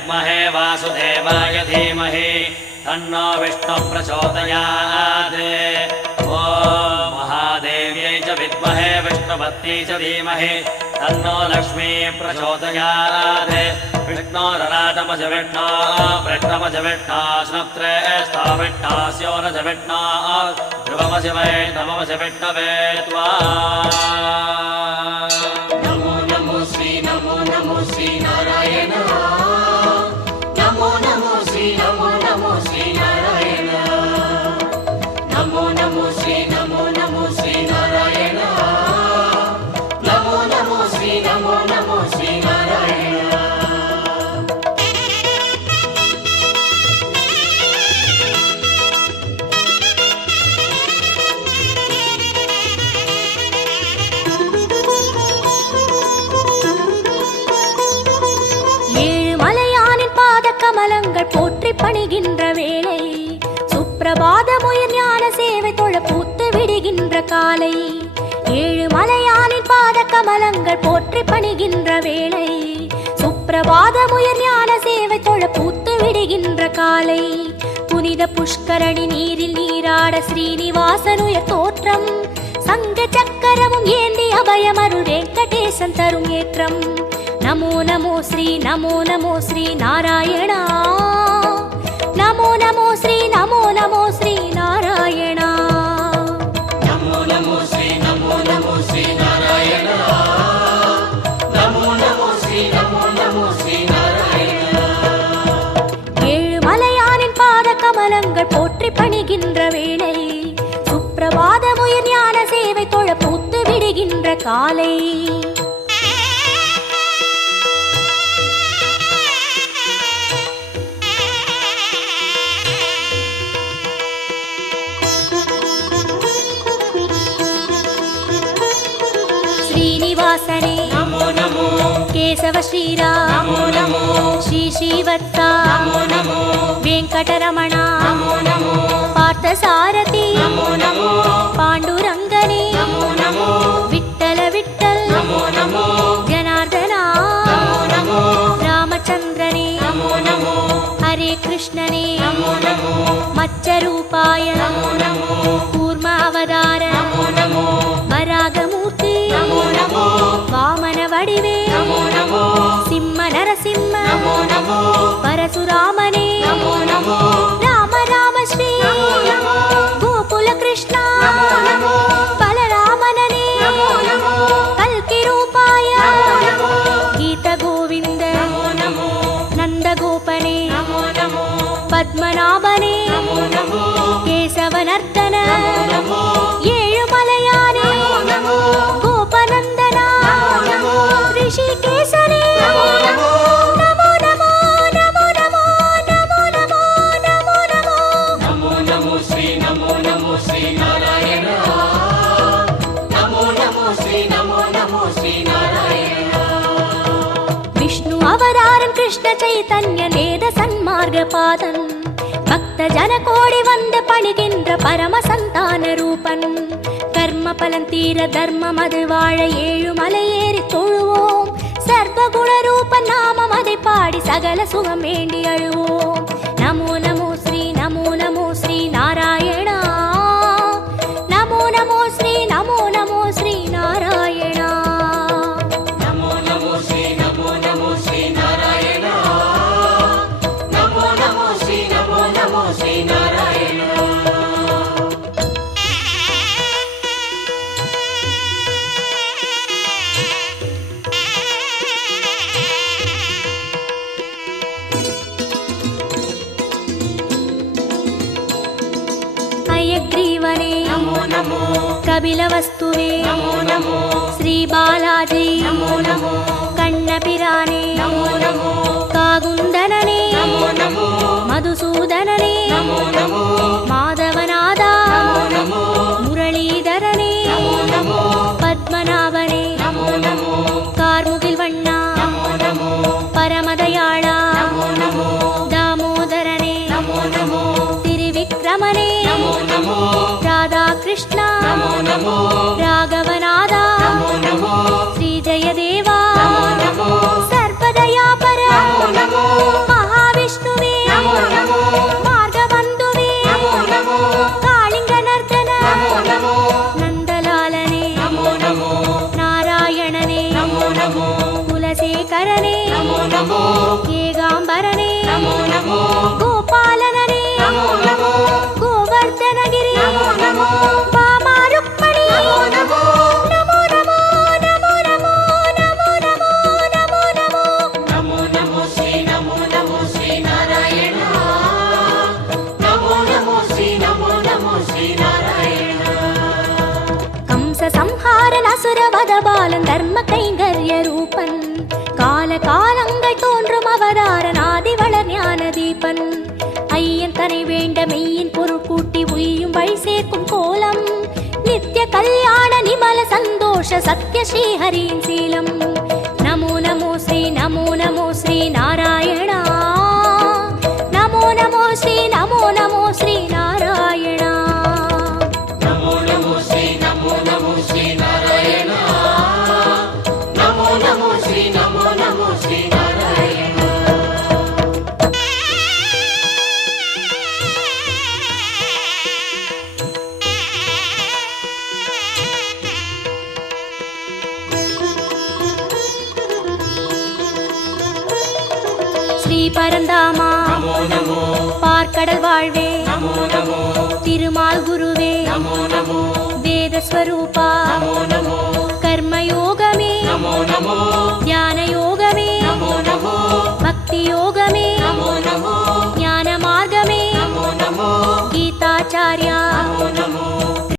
विद्महे वासुदेवाय धीमहि तन्नो विष्णुः प्रचोदयात्। ॐ महादेव्यै च विद्महे विष्णुपत्न्यै च धीमहि तन्नो लक्ष्मी प्रचोदयात्। विष्णोरराटमज विष्णो वृष्णमज विष्णो स्नप्त्रेष्ठो विष्णोऽस्योरज विष्णो ध्रुवमज वैष्णवमज विष्णवे त्वा। नमो नमो श्री नारायण। नमो नमो श्री नारायण। नमो नमो श्री नारायण। नमो नमो श्री नारायण। கமலங்கள் போற்றி பணிகின்ற வேளை சுப்பிரபாதமுயர் ஞான சேவை தொழ பூத்து விடுகின்ற காலை. ஏழு மலையானின் பாத கமலங்கள் போற்றி பணிகின்ற வேளை சுப்பிரபாதமுயர் ஞான சேவை தொழ பூத்து விடுகின்ற காலை. புனித புஷ்கரணி நீரில் நீராட ஸ்ரீனிவாசனுயர் தோற்றம் சங்க சக்கரமும் ஏந்தி அபயமருள் வெங்கடேசன் தரும் ஏற்றம். नमो नमो श्री नारायण। नमो नमो श्री नारायण। नमो नमो श्री नारायण। नमो नमो श्री नारायण। ஏழு மலையானின் பாத கமலங்கள் போற்றி பணிகின்ற வேளை சுப்பிரபாதமுயர் ஞான சேவை தொழ பூத்து விடுகின்ற காலை. श्रीनिवासने नमो नमो। केशव श्रीराम नमो नमो। श्री श्रीवत्सा नमो नमो। वेंकटरमण नमो नमो। पार्थसारथि नमो नमो। पाण्डुरङ्गने नमो नमो। विठ्ठल विठ्ठल नमो नमो। जनार्दना नमो नमो। रामचन्द्रने नमो नमो। हरे कृष्णने नमो नमो। मत्स्यरूपाय नमो नमो। कूर्म अवतार नमो नमो। वरागमूर्ति नमो नमो। वामन वडिवे नमो नमो। सिंह नरसिंह नमो नमो। परशुरामने नमो नमो। राम राम श्री नमो नमो। गोकुल कृष्ण नमो नमो। बलरामनने नमो नमो। कल्कि रूपाय नमो नमो। गीत गोविंद नमो नमो। नंद गोपने नमो नमो। पद्मनाभने नमो नमो। केशवनर्दन नमो ಏಳು ಮಲಯಾನೆ नमो ಗೋಪನಂದನ नमो ಋಷಿಕೇಶನೇ नमो नमो। ನಮೋ ನಮೋ ನಮೋ ನಮೋ ನಮೋ ನಮೋ ನಮೋ ನಮೋ. नमो नमो श्री नारायण। नमो नमो श्री नारायण। विष्णु अवतारं कृष्ण चैतन्य वेद सन्मार्ग पादन भक्त जन कोडि वंद पणिगिன்ற परम संतान रूपन कर्म फलं तीर धर्म मது வாழ ஏழு மலை ஏறி தொழுவோம் சர்வ குண ரூப நாமம் அதை பாடி சகல சுகம் வேண்டி அழுவோம். நமோ நமோ ஸ்ரீ நாராயண. நமோ நமோ ஸ்ரீ நாராயண. नमो नमो श्री नारायण। नमो नमो श्री नारायण। हयग्रीवने नमो नमो। कपिलवस्तुवे नमो नमो। श्री बालाजी नमो नमो। कण्णपिराने नमो नमो। कागुन्दनने नमो नमो। मधुसूदनने नमो नमो। माधवनादा नमो नमो। मुरलीधरने नमो नमो। पद्मनाभने नमो नमो। कार्मुगिल वण्णा नमो नमो। परमदयाळ नमो नमो। दामोदरने नमो नमो। त्रिविक्रमने नमो नमो। राधाकृष्ण नमो नमो। राघवनादा नमो नमो। श्री जयदेवा नमो नमो। सर्वदयापर नमो नमो। ನಮೋ ಏಗಾಂಬರನೇ ನಮೋ ನಮೋ ಗೋಪಾಲನನೇ ನಮೋ ನಮೋ ಗೋವರ್ಧನಗಿರಿ ನಮೋ ನಮೋ ಬಾಮಾ ರುಕ್ಮಿಣಿ ನಮೋ ನಮೋ ನಮೋ ನಮೋ ನಮೋ ನಮೋ ನಮೋ ನಮೋ ನಮೋ ನಮೋ ನಮೋ ನಮೋ ಶ್ರೀ ನಾರಾಯಣ ನಮೋ ನಮೋ ಶ್ರೀ ನಾರಾಯಣ ಕಂಸ ಸಂಹಾರன் அசுரவத பாலன் தர்ம கைங்கரிய ரூபன் கால காலங்கள் தோன்றும் அவதாரன் ஆதிவளர் ஞான தீபன் ஐயன் தனை வேண்ட மெய்யின் பொருள் கூட்டி உய்யும் வழி சேர்க்கும் கோலம் நித்திய கல்யாண நிமல சந்தோஷ சத்ய ஸ்ரீஹரியின் சீலம் நமோ நமோ ஸ்ரீ நாராயணா நமோ நமோ ஸ்ரீ நாராயணா ನಮೋ ನಮೋ ಶ್ರೀ ನಾರಾಯಣ ನಮೋ ನಮೋ ಶ್ರೀ ನಾರಾಯಣ ஸ்ரீ பரந்தாமா ನಮೋ ನಮೋ பார்க்கடல் வாழ்வே ನಮೋ ನಮೋ திருமால் குருவே ನಮೋ ನಮೋ வேத ஸ்வரூபா ನಮೋ ನಮೋ கர்மயோகமே ನಮೋ ನಮೋ ஞான யோகமே ನಮೋ ನಮೋ பக்தி யோகமே ನಮೋ ನಮೋ ஞான மார்க்கமே ನಮೋ ನಮೋ கீதாச்சார்யா